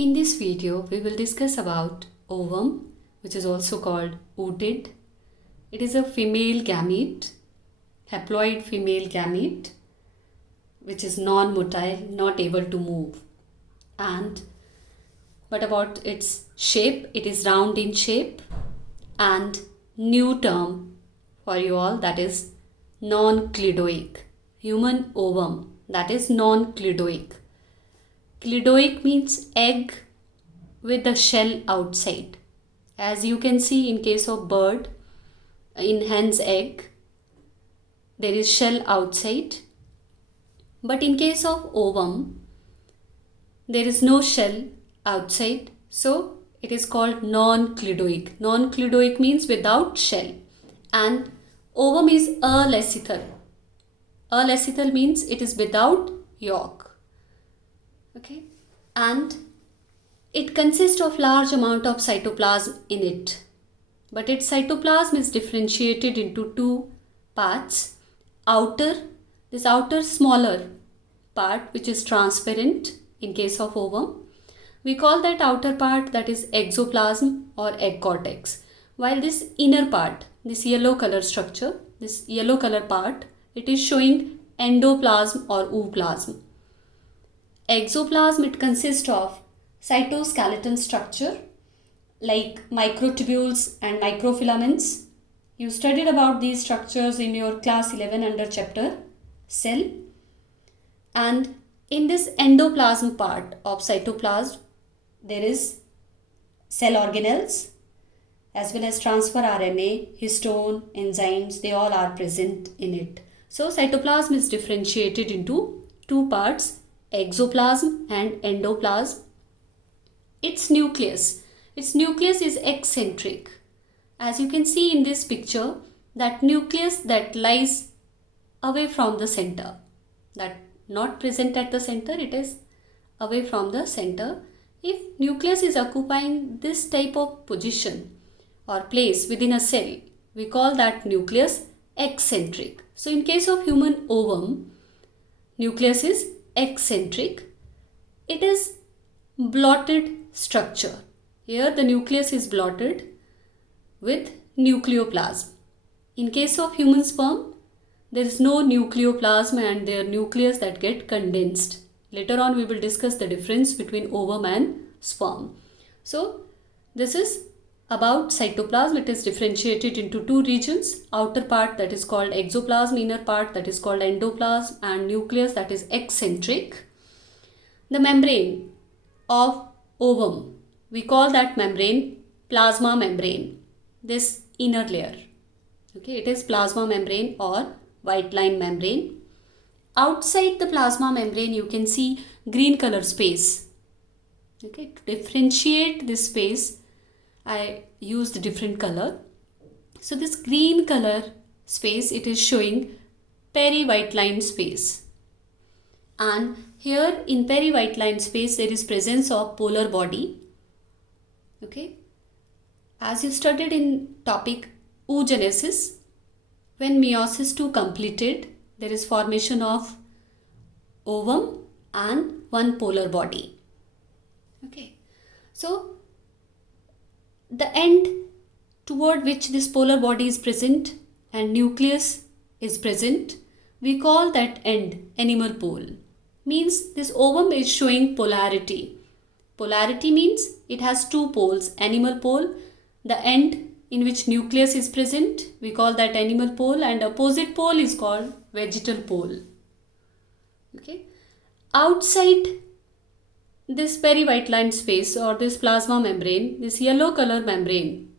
In this video, we will discuss about ovum, which is also called ooted. It is a female gamete, haploid female gamete, which is non-motile, not able to move. But about its shape, it is round in shape. And new term for you all, that is non-clidoic. Human ovum, that is non-clidoic. Clidoic means egg with the shell outside. As you can see in case of bird, in hen's egg, there is shell outside. But in case of ovum, there is no shell outside. So it is called non-clidoic. Non-clidoic means without shell. And ovum is alecital. Alecital means it is without yolk. Okay, and it consists of large amount of cytoplasm in it, but its cytoplasm is differentiated into two parts. This outer smaller part, which is transparent in case of ovum, we call that outer part, that is exoplasm or egg cortex, while this inner part, this yellow color structure, this yellow color part, it is showing endoplasm or ooplasm. Exoplasm, it consists of cytoskeleton structure like microtubules and microfilaments. You studied about these structures in your class 11 under chapter cell. And in this endoplasm part of cytoplasm, there is cell organelles as well as transfer RNA, histone, enzymes, they all are present in it. So cytoplasm is differentiated into two parts, exoplasm and endoplasm. Its nucleus is eccentric. As you can see in this picture, that nucleus that lies away from the center, that not present at the center, it is away from the center. If nucleus is occupying this type of position or place within a cell, we call that nucleus eccentric. So in case of human ovum, nucleus is eccentric. It is blotted structure. Here the nucleus is blotted with nucleoplasm. In case of human sperm, there is no nucleoplasm and their nucleus that get condensed. Later on we will discuss the difference between ovum and sperm. So this is about cytoplasm. It is differentiated into two regions, outer part that is called exoplasm, inner part that is called endoplasm, and nucleus that is eccentric. The membrane of ovum, we call that membrane plasma membrane, this inner layer. Okay, it is plasma membrane or white line membrane. Outside the plasma membrane you can see green color space. Okay, to differentiate this space I used different color. So this green color space, it is showing peri-white line space. And here in peri-white line space there is presence of polar body. Okay. As you studied in topic oogenesis, when meiosis II completed, there is formation of ovum and one polar body. Okay. So the end toward which this polar body is present and nucleus is present, we call that end animal pole. Means this ovum is showing polarity. Polarity means it has two poles, animal pole, the end in which nucleus is present, we call that animal pole, and opposite pole is called vegetal pole. Okay. Outside this peri-white line space or this plasma membrane, this yellow color membrane,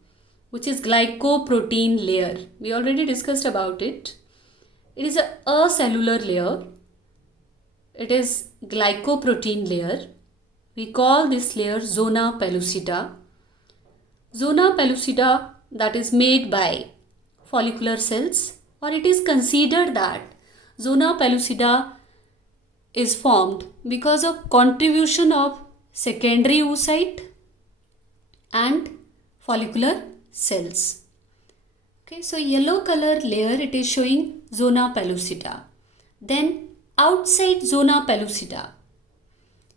which is glycoprotein layer, we already discussed about it. It is a acellular layer. It is glycoprotein layer. We call this layer zona pellucida. Zona pellucida, that is made by follicular cells, or it is considered that zona pellucida is formed because of contribution of secondary oocyte and follicular cells. Okay, so yellow color layer, it is showing zona pellucida. Then outside zona pellucida,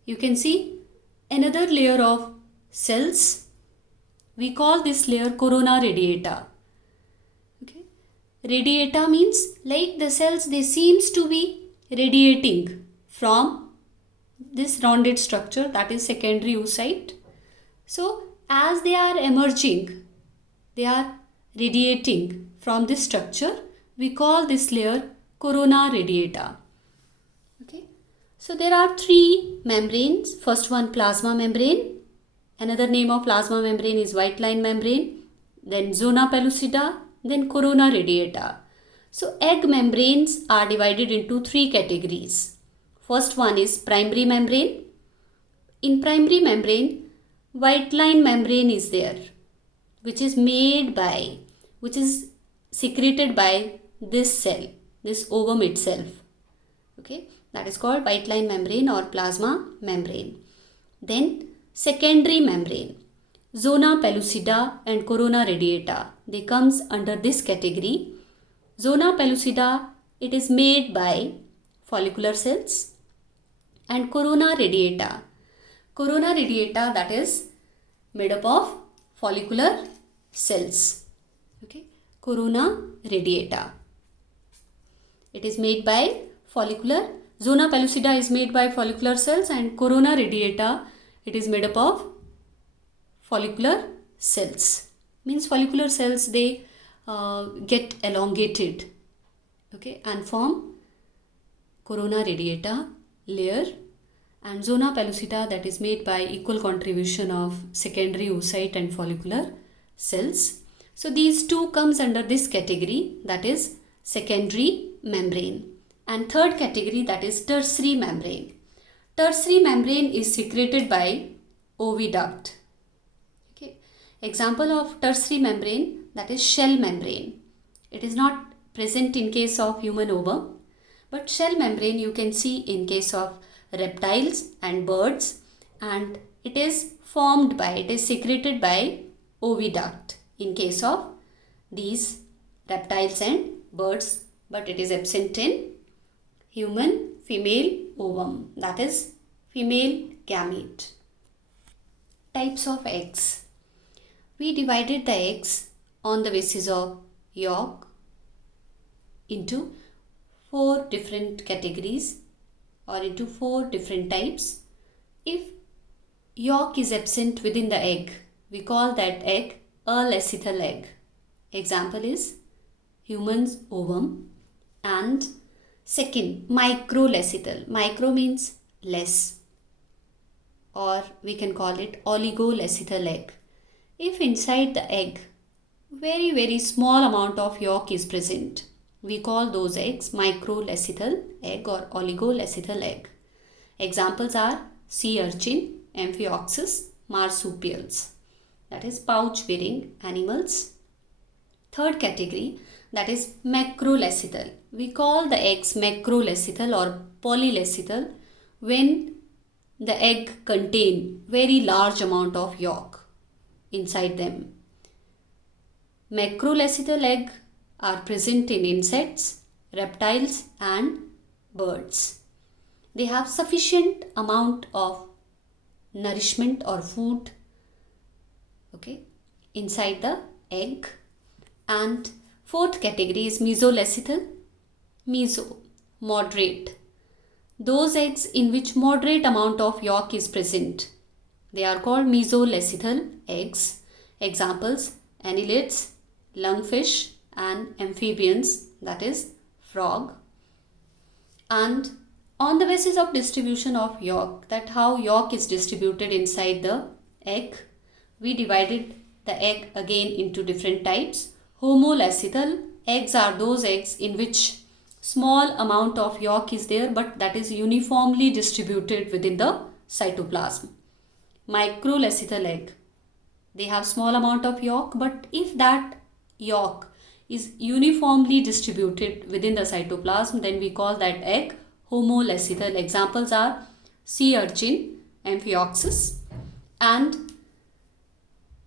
you can see another layer of cells. We call this layer corona radiata. Okay. Radiata means like the cells, they seems to be radiating from this rounded structure, that is secondary oocyte. So as they are emerging, they are radiating from this structure. We call this layer corona radiata. Okay. So there are three membranes. First one, plasma membrane. Another name of plasma membrane is white line membrane. Then zona pellucida. Then corona radiata. So egg membranes are divided into three categories. First one is primary membrane. In primary membrane, white line membrane is there, which is secreted by this cell, this ovum itself. Okay, that is called white line membrane or plasma membrane. Then secondary membrane, zona pellucida and corona radiata, they comes under this category. Zona pellucida, it is made by follicular cells, and corona radiata, that is made up of follicular cells. Okay, corona radiata, it is made by follicular. Zona pellucida is made by follicular cells, and corona radiata, it is made up of follicular cells. Means follicular cells, they get elongated, okay, and form corona radiata layer, and zona pellucida, that is made by equal contribution of secondary oocyte and follicular cells. So these two comes under this category, that is secondary membrane. And third category, that is tertiary membrane. Tertiary membrane is secreted by oviduct. Okay. Example of tertiary membrane, that is shell membrane. It is not present in case of human ovum, but shell membrane you can see in case of reptiles and birds, and it is secreted by oviduct in case of these reptiles and birds, but it is absent in human female ovum, that is female gamete. Types of eggs. We divided the eggs on the basis of yolk into 4 different categories or into 4 different types. If yolk is absent within the egg, we call that egg alecital egg. Example is human's ovum. And second, microlecital. Micro means less, or we can call it oligolecital egg. If inside the egg very small amount of yolk is present, we call those eggs microlecital egg or oligolecital egg. Examples are sea urchin, Amphioxus, marsupials, that is pouch bearing animals. Third category, that is macrolecital. We call the eggs macrolecital or polylecital when the egg contain very large amount of yolk inside them. Macrolecital egg are present in insects, reptiles and birds. They have sufficient amount of nourishment or food, okay, inside the egg. And fourth category is mesolecital. Meso, moderate. Those eggs in which moderate amount of yolk is present, they are called mesolecital eggs. Examples, annelids, lungfish and amphibians, that is frog. And on the basis of distribution of yolk, that how yolk is distributed inside the egg, we divided the egg again into different types. Homolecital eggs are those eggs in which small amount of yolk is there, but that is uniformly distributed within the cytoplasm. Microlecital egg, they have small amount of yolk, but if that yolk is uniformly distributed within the cytoplasm, then we call that egg homolecital. Examples are sea urchin, Amphioxus, and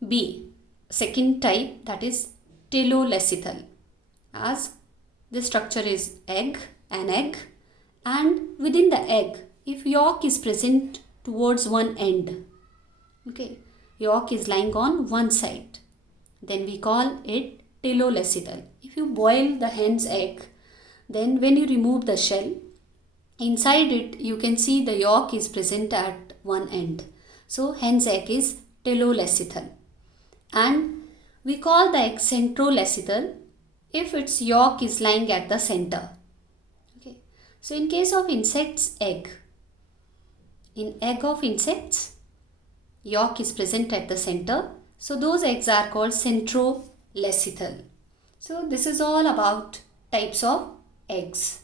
B, second type, that is telolecital, as the structure is an egg, and within the egg, if yolk is present towards one end, Okay, yolk is lying on one side. Then we call it telolecithal. If you boil the hen's egg, then when you remove the shell, inside it you can see the yolk is present at one end. So hen's egg is telolecithal. And we call the egg centrolecithal if its yolk is lying at the center. Okay. So in case of insects egg, in egg of insects, yolk is present at the center. So those eggs are called centrolecithal. So this is all about types of eggs.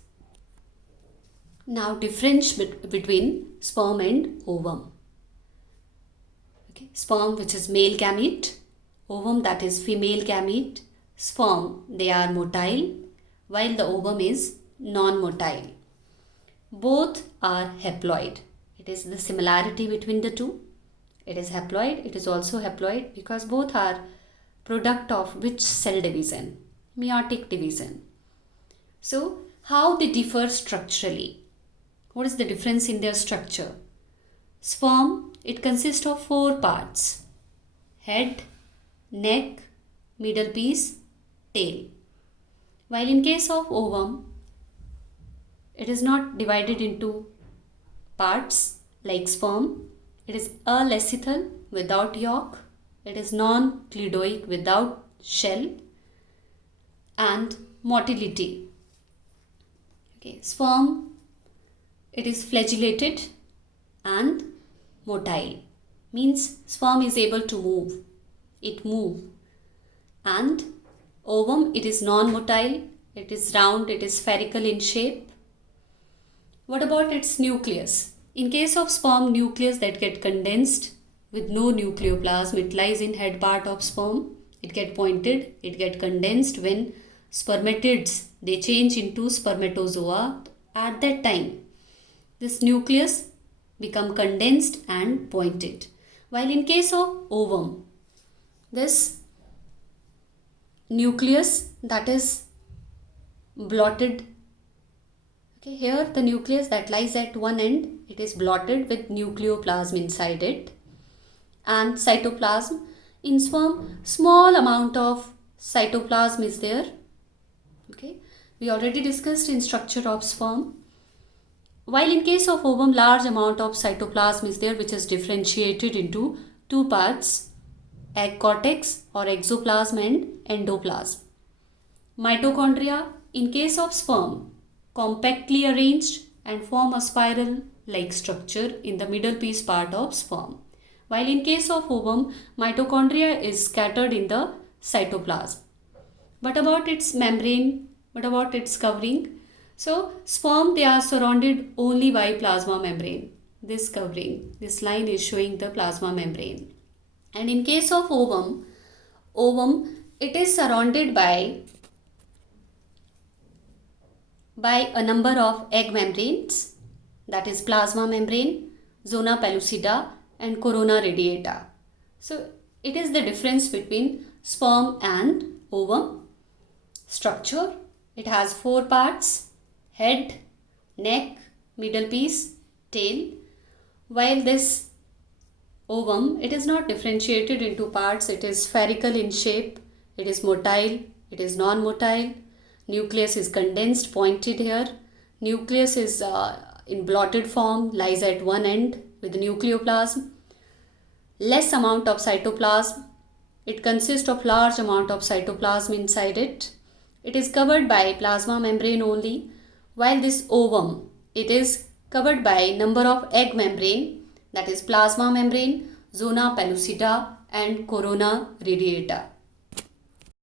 Now difference between sperm and ovum. Okay. Sperm, which is male gamete, ovum, that is female gamete. Sperm, they are motile, while the ovum is non-motile. Both are haploid. It is the similarity between the two. It is haploid, it is also haploid because both are product of which cell division? Meiotic division. So, how they differ structurally? What is the difference in their structure? Sperm, it consists of 4 parts: head, neck, middle piece, tail. While in case of ovum, it is not divided into parts like sperm. It is alecithal without yolk. It is non-clidoic without shell, and motility. Okay, sperm, it is flagellated and motile. Means sperm is able to move. It moves. And ovum, it is non-motile. It is round. It is spherical in shape. What about its nucleus? In case of sperm, nucleus that get condensed with no nucleoplasm, it lies in head part of sperm. It get pointed, it get condensed when spermatids, they change into spermatozoa. At that time, this nucleus become condensed and pointed. While in case of ovum, this nucleus that is blotted. Okay, here the nucleus that lies at one end, it is blotted with nucleoplasm inside it, and cytoplasm. In sperm, small amount of cytoplasm is there. Okay, we already discussed in structure of sperm. While in case of ovum, large amount of cytoplasm is there, which is differentiated into 2 parts: egg cortex or exoplasm and endoplasm. Mitochondria, in case of sperm, compactly arranged and form a spiral like structure in the middle piece part of sperm. While in case of ovum, mitochondria is scattered in the cytoplasm. What about its membrane? What about its covering? So sperm, they are surrounded only by plasma membrane. This covering, this line is showing the plasma membrane. And in case of ovum, it is surrounded by a number of egg membranes, that is plasma membrane, zona pellucida and corona radiata. So it is the difference between sperm and ovum. Structure, it has 4 parts: head, neck, middle piece, tail. While this ovum, it is not differentiated into parts. It is spherical in shape. It is motile. It is non-motile. Nucleus is condensed, pointed here. Nucleus is in blotted form, lies at one end with nucleoplasm. Less amount of cytoplasm. It consists of large amount of cytoplasm inside it. It is covered by plasma membrane only. While this ovum, it is covered by number of egg membrane, that is plasma membrane, zona pellucida and corona radiata.